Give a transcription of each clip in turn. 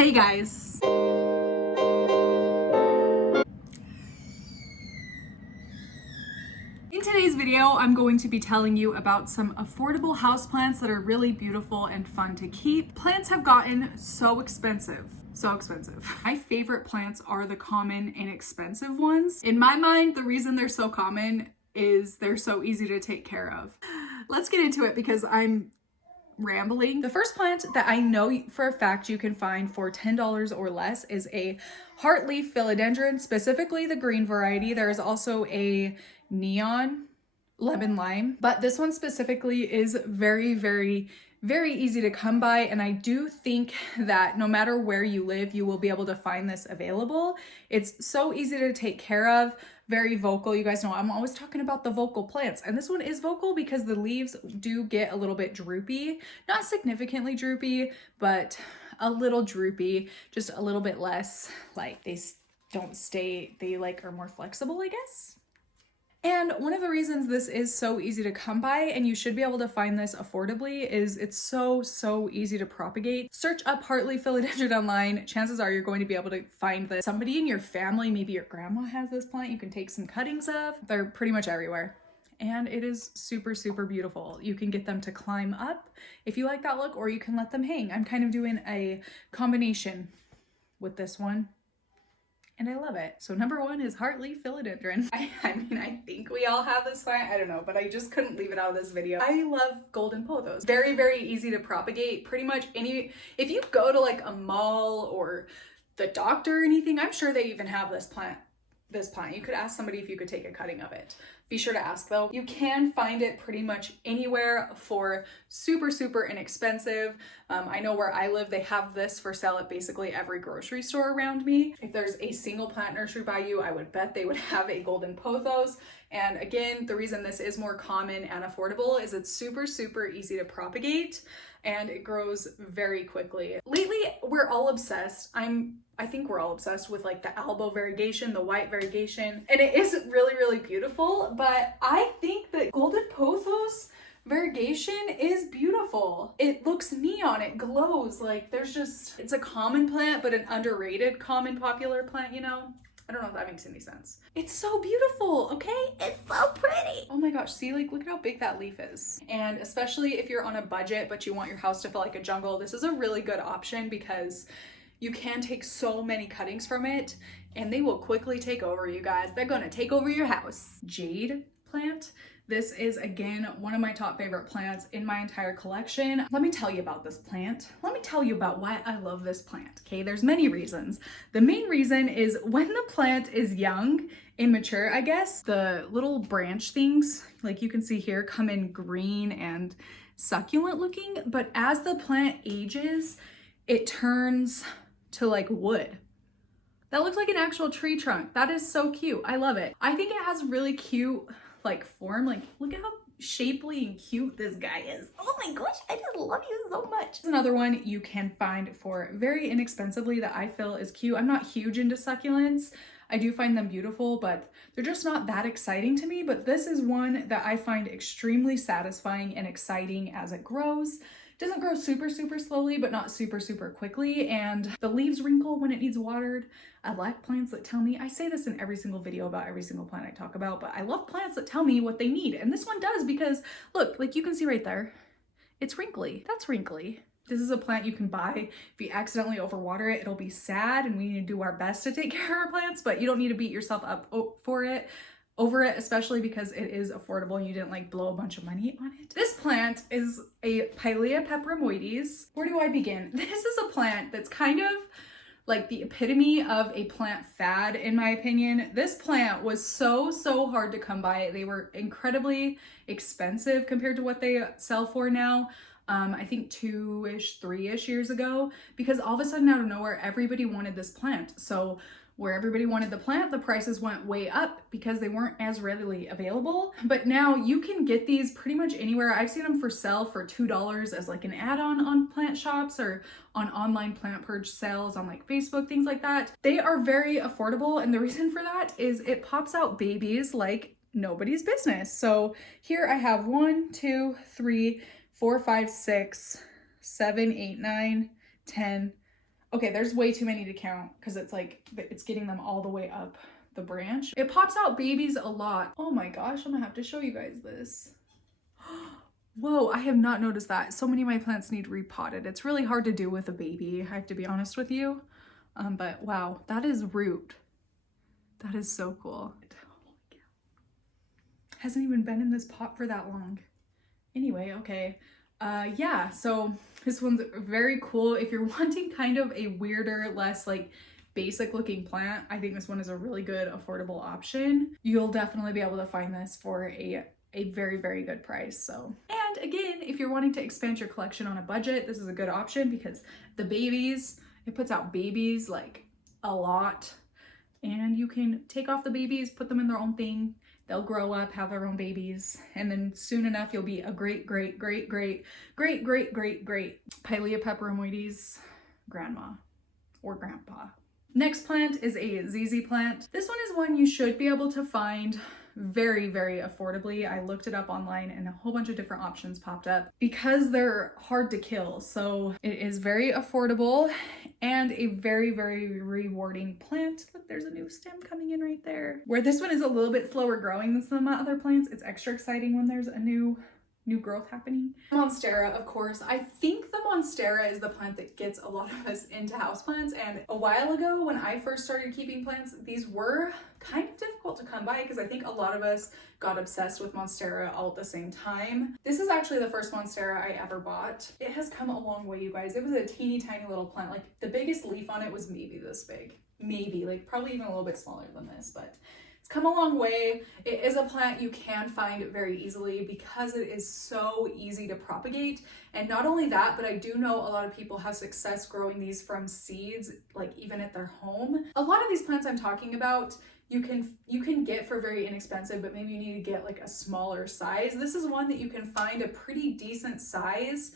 Hey guys! In today's video, I'm going to be telling you about some affordable houseplants that are really beautiful and fun to keep. Plants have gotten so expensive. So expensive. My favorite plants are the common and expensive ones. In my mind, the reason they're so common is they're so easy to take care of. Let's get into it because I'm rambling. The first plant that I know for a fact you can find for $10 or less is a Heartleaf philodendron, specifically the green variety. There is also a neon lemon lime, but this one specifically is very easy to come by, and I do think that no matter where you live, you will be able to find this available. It's so easy to take care of, very vocal. You guys know I'm always talking about the vocal plants, and this one is vocal because the leaves do get a little bit droopy. Not significantly droopy, but a little droopy, just a little bit less, like they don't stay, they like are more flexible, I guess. And one of the reasons this is so easy to come by, and you should be able to find this affordably, is it's so easy to propagate. Search up Heartleaf philodendron online. Chances are you're going to be able to find this. Somebody in your family, maybe your grandma has this plant, you can take some cuttings of. They're pretty much everywhere. And it is super beautiful. You can get them to climb up if you like that look, or you can let them hang. I'm kind of doing a combination with this one, and I love it. So number one is Heartleaf philodendron. I mean, I think we all have this plant. I don't know, but I just couldn't leave it out of this video. I love golden pothos. Very easy to propagate. Pretty much if you go to like a mall or the doctor or anything, I'm sure they even have this plant. You could ask somebody if you could take a cutting of it. Be sure to ask though. You can find it pretty much anywhere for super inexpensive. I know where I live, they have this for sale at basically every grocery store around me. If there's a single plant nursery by you, I would bet they would have a golden pothos. And again, the reason this is more common and affordable is it's super easy to propagate, and it grows very quickly. Lately, we're all obsessed. I think we're all obsessed with like the Aloe variegation, the white variegation, and it is really beautiful, but I think that golden pothos variegation is beautiful. It looks neon, it glows, like it's a common plant, but an underrated common popular plant, you know? I don't know if that makes any sense. It's so beautiful, okay? It's so pretty. Oh my gosh, see, like, look at how big that leaf is. And especially if you're on a budget, but you want your house to feel like a jungle, this is a really good option because you can take so many cuttings from it and they will quickly take over, you guys. They're gonna take over your house. Jade plant. This is, again, one of my top favorite plants in my entire collection. Let me tell you about this plant. Let me tell you about why I love this plant, okay? There's many reasons. The main reason is when the plant is young, immature, I guess, the little branch things, like you can see here, come in green and succulent looking, but as the plant ages, it turns to like wood. That looks like an actual tree trunk. That is so cute. I love it. I think it has really cute like form. Like, look at how shapely and cute this guy is. Oh my gosh, I just love you so much. Another one you can find for very inexpensively that I feel is cute. I'm not huge into succulents. I do find them beautiful, but they're just not that exciting to me. But this is one that I find extremely satisfying and exciting as it grows. It doesn't grow super slowly, but not super quickly, and the leaves wrinkle when it needs watered. I like plants that tell me, I say this in every single video about every single plant I talk about, but I love plants that tell me what they need, and this one does because look, like you can see right there, it's wrinkly. That's wrinkly. This is a plant you can buy. If you accidentally overwater it, it'll be sad, and we need to do our best to take care of our plants, but you don't need to beat yourself up over it, especially because it is affordable and you didn't like blow a bunch of money on it. This plant is a Pilea peperomioides. Where do I begin? This is a plant that's kind of like the epitome of a plant fad, in my opinion. This plant was so hard to come by. They were incredibly expensive compared to what they sell for now. I think 2-ish, 3-ish years ago, because all of a sudden out of nowhere, everybody wanted this plant. So where everybody wanted the plant, the prices went way up because they weren't as readily available. But now you can get these pretty much anywhere. I've seen them for sale for $2 as like an add-on on plant shops or on online plant purge sales on like Facebook, things like that. They are very affordable, and the reason for that is it pops out babies like nobody's business. So here I have 1, 2, 3, 4, 5, 6, 7, 8, 9, 10, Okay, there's way too many to count because it's like, it's getting them all the way up the branch. It pops out babies a lot. Oh my gosh, I'm gonna have to show you guys this. Whoa, I have not noticed that. So many of my plants need repotted. It's really hard to do with a baby, I have to be honest with you. But wow, that is root. That is so cool. Hasn't even been in this pot for that long. Anyway, okay. Yeah, so this one's very cool. If you're wanting kind of a weirder, less like basic looking plant, I think this one is a really good affordable option. You'll definitely be able to find this for a very, very good price. So, and again, if you're wanting to expand your collection on a budget, this is a good option because the babies, it puts out babies like a lot, and you can take off the babies, put them in their own thing. They'll grow up, have their own babies, and then soon enough you'll be a great Pilea peperomioides grandma or grandpa. Next plant is a ZZ plant. This one is one you should be able to find very, very affordably. I looked it up online and a whole bunch of different options popped up because they're hard to kill. So it is very affordable and a very, very rewarding plant. Look, there's a new stem coming in right there. Where this one is a little bit slower growing than some of my other plants, it's extra exciting when there's a new growth happening. Monstera, of course. I think the Monstera is the plant that gets a lot of us into houseplants, and a while ago when I first started keeping plants, these were kind of difficult to come by because I think a lot of us got obsessed with Monstera all at the same time. This is actually the first Monstera I ever bought. It has come a long way, you guys. It was a teeny tiny little plant. Like the biggest leaf on it was maybe this big. Maybe, like probably even a little bit smaller than this, but it's come a long way. It is a plant you can find very easily because it is so easy to propagate. And not only that, but I do know a lot of people have success growing these from seeds, like even at their home. A lot of these plants I'm talking about, you can get for very inexpensive, but maybe you need to get like a smaller size. This is one that you can find a pretty decent size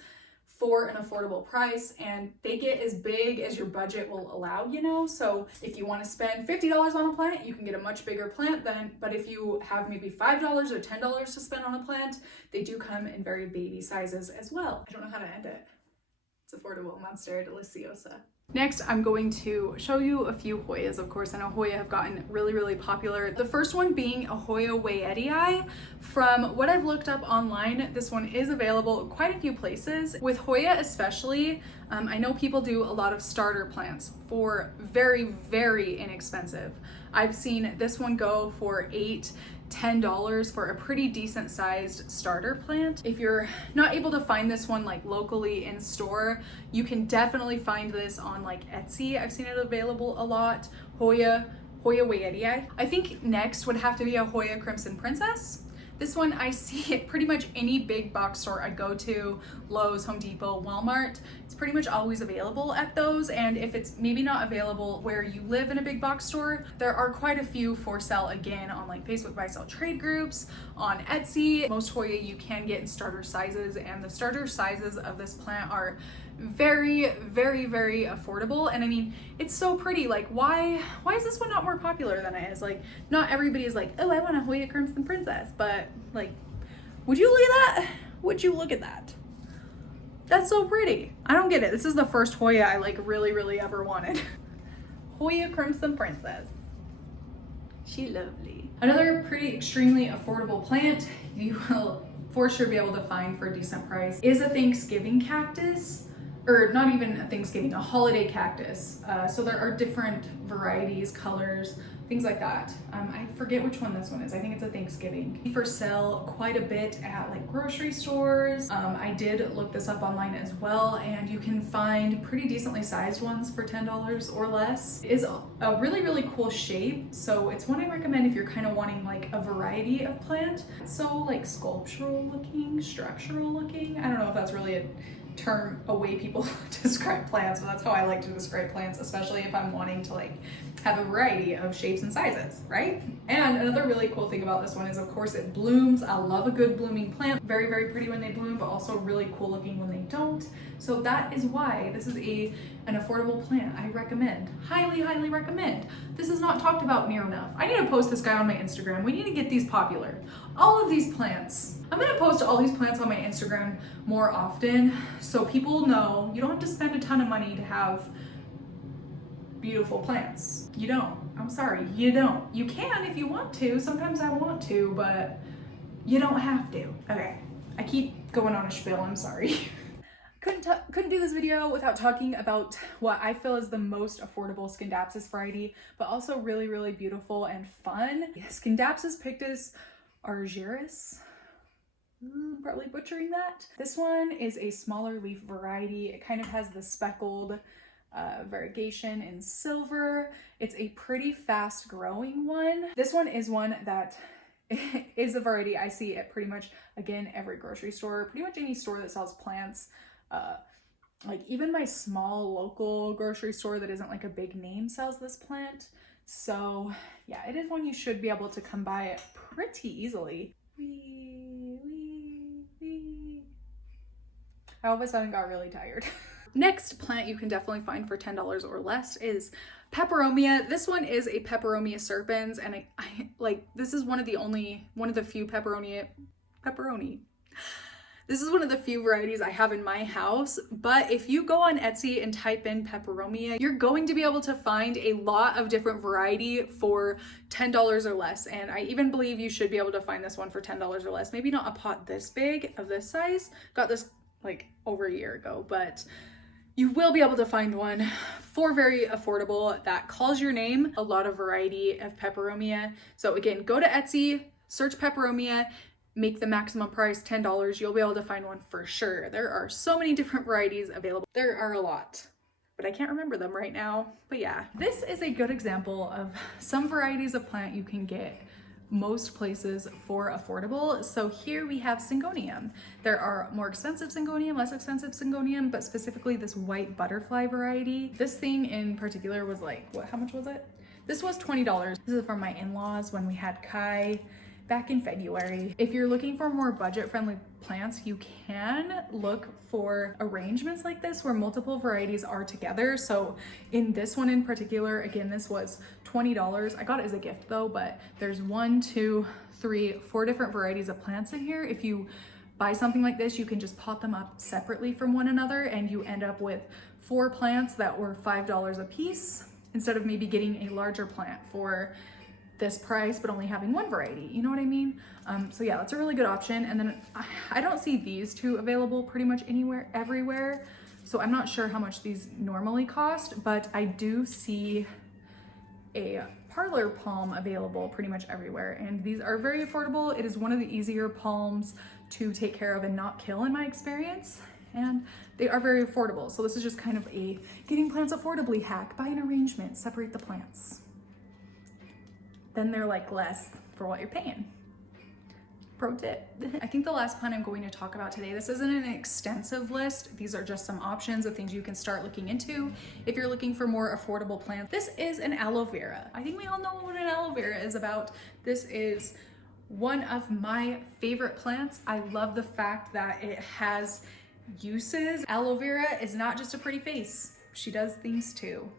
for an affordable price, and they get as big as your budget will allow, you know? So if you want to spend $50 on a plant, you can get a much bigger plant then, but if you have maybe $5 or $10 to spend on a plant, they do come in very baby sizes as well. I don't know how to end it. It's affordable. Monstera deliciosa. Next, I'm going to show you a few Hoyas. Of course, I know Hoya have gotten really, really popular. The first one being a Hoya Wayettii. From what I've looked up online, this one is available quite a few places. With Hoya especially, I know people do a lot of starter plants for very, very inexpensive. I've seen this one go for $8-10 for a pretty decent sized starter plant. If you're not able to find this one like locally in store, you can definitely find this on like Etsy. I've seen it available a lot. Hoya Wayettii. I think next would have to be a Hoya Crimson Princess. This one I see it pretty much any big box store I go to, Lowe's, Home Depot, Walmart. It's pretty much always available at those, and if it's maybe not available where you live in a big box store, there are quite a few for sale again on like Facebook buy sell trade groups, on Etsy. Most Hoya you can get in starter sizes, and the starter sizes of this plant are very, very, very affordable. And I mean, it's so pretty. Like why is this one not more popular than it is? Like not everybody is like, oh, I want a Hoya Crimson Princess, but like, would you look at that? Would you look at that? That's so pretty. I don't get it. This is the first Hoya I like really, really ever wanted. Hoya Crimson Princess. She lovely. Another pretty extremely affordable plant you will for sure be able to find for a decent price is a Thanksgiving cactus. Or not even a Thanksgiving, a holiday cactus. So there are different varieties, colors, things like that. I forget which one this one is. I think it's a Thanksgiving. For sale quite a bit at like grocery stores. I did look this up online as well, and you can find pretty decently sized ones for $10 or less. It is a really, really cool shape. So it's one I recommend if you're kind of wanting like a variety of plant. It's so like sculptural looking, structural looking. I don't know if that's really a term, a way people describe plants, but that's how I like to describe plants, especially if I'm wanting to like have a variety of shapes and sizes, right? And another really cool thing about this one is, of course, it blooms. I love a good blooming plant. Very, very pretty when they bloom, but also really cool looking when they don't. So that is why this is an affordable plant I recommend. Highly, highly recommend. This is not talked about near enough. I need to post this guy on my Instagram. We need to get these popular. All of these plants. I'm gonna post all these plants on my Instagram more often so people know you don't have to spend a ton of money to have beautiful plants. You don't. I'm sorry, you don't. You can if you want to. Sometimes I want to, but you don't have to. Okay, I keep going on a spiel, I'm sorry. Couldn't do this video without talking about what I feel is the most affordable Scindapsus variety, but also really, really beautiful and fun. Scindapsus pictus argyris. Probably butchering that. This one is a smaller leaf variety. It kind of has the speckled variegation in silver. It's a pretty fast growing one. This one is one that is a variety I see at pretty much, again, every grocery store, pretty much any store that sells plants. Like even my small local grocery store that isn't like a big name sells this plant. So yeah, it is one you should be able to come by pretty easily. I all of a sudden got really tired. Next plant you can definitely find for $10 or less is Peperomia. This one is a Peperomia serpens, and I like, this is one of the few This is one of the few varieties I have in my house, but if you go on Etsy and type in Peperomia, you're going to be able to find a lot of different variety for $10 or less. And I even believe you should be able to find this one for $10 or less. Maybe not a pot this big of this size. Got this like over a year ago, but you will be able to find one for very affordable that calls your name. A lot of variety of Peperomia. So again, go to Etsy, search Peperomia, make the maximum price $10. You'll be able to find one for sure. There are so many different varieties available. There are a lot, but I can't remember them right now. But yeah, this is a good example of some varieties of plant you can get most places for affordable. So here we have Syngonium. There are more expensive Syngonium, less expensive Syngonium, but specifically this white butterfly variety. This thing in particular was like, what, how much was it? This was $20. This is from my in-laws when we had Kai back in February. If you're looking for more budget-friendly plants, you can look for arrangements like this where multiple varieties are together. So in this one in particular, again, this was $20. I got it as a gift though, but there's 1, 2, 3, 4 different varieties of plants in here. If you buy something like this, you can just pot them up separately from one another and you end up with 4 plants that were $5 a piece instead of maybe getting a larger plant for this price but only having one variety, you know what I mean? So yeah, that's a really good option. And then I don't see these two available pretty much anywhere, everywhere, so I'm not sure how much these normally cost, but I do see a parlor palm available pretty much everywhere, and these are very affordable. It is one of the easier palms to take care of and not kill in my experience, and they are very affordable. So this is just kind of a getting plants affordably hack. Buy an arrangement, separate the plants. Then they're like less for what you're paying. Pro tip. I think the last plant I'm going to talk about today, this isn't an extensive list. These are just some options of things you can start looking into if you're looking for more affordable plants. This is an aloe vera. I think we all know what an aloe vera is about. This is one of my favorite plants. I love the fact that it has uses. Aloe vera is not just a pretty face. She does things too.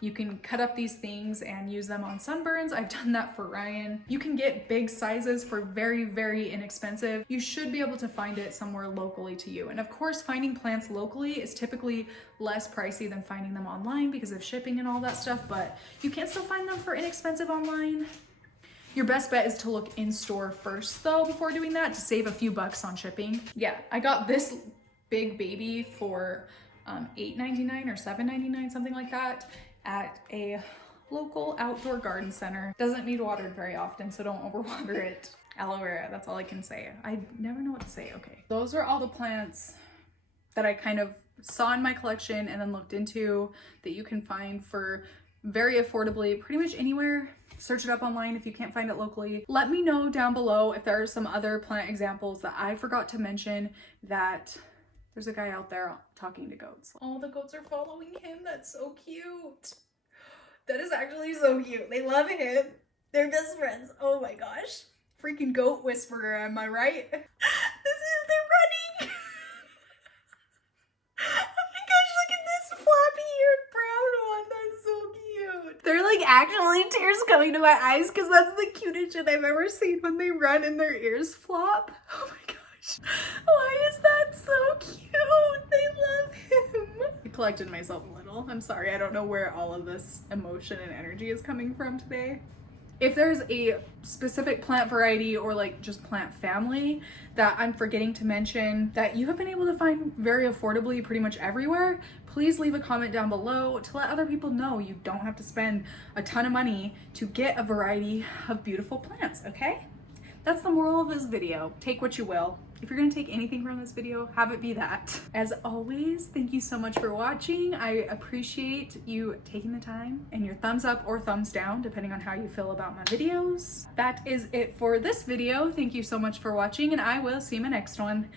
You can cut up these things and use them on sunburns. I've done that for Ryan. You can get big sizes for very, very inexpensive. You should be able to find it somewhere locally to you. And of course, finding plants locally is typically less pricey than finding them online because of shipping and all that stuff, but you can still find them for inexpensive online. Your best bet is to look in store first though before doing that to save a few bucks on shipping. Yeah, I got this big baby for $8.99 or $7.99, something like that, at a local outdoor garden center. Doesn't need watered very often, so don't overwater it. Aloe vera, that's all I can say. I never know what to say. Okay, those are all the plants that I kind of saw in my collection and then looked into that you can find for very affordably pretty much anywhere. Search it up online if you can't find it locally. Let me know down below if there are some other plant examples that I forgot to mention. That there's a guy out there talking to goats. All the goats are following him. That's so cute. That is actually so cute. They love him. They're best friends. Oh my gosh. Freaking goat whisperer, am I right? They're running. Oh my gosh, look at this flappy-eared brown one. That's so cute. They're like actually tears coming to my eyes because that's the cutest shit I've ever seen when they run and their ears flop. Oh my gosh. Why is that so cute? They love him. I collected myself a little. channel. I'm sorry, I don't know where all of this emotion and energy is coming from today. If there's a specific plant variety or like just plant family that I'm forgetting to mention that you have been able to find very affordably pretty much everywhere, please leave a comment down below to let other people know you don't have to spend a ton of money to get a variety of beautiful plants, okay? That's the moral of this video. Take what you will. If you're gonna take anything from this video, have it be that. As always, thank you so much for watching. I appreciate you taking the time and your thumbs up or thumbs down, depending on how you feel about my videos. That is it for this video. Thank you so much for watching, and I will see you in my next one.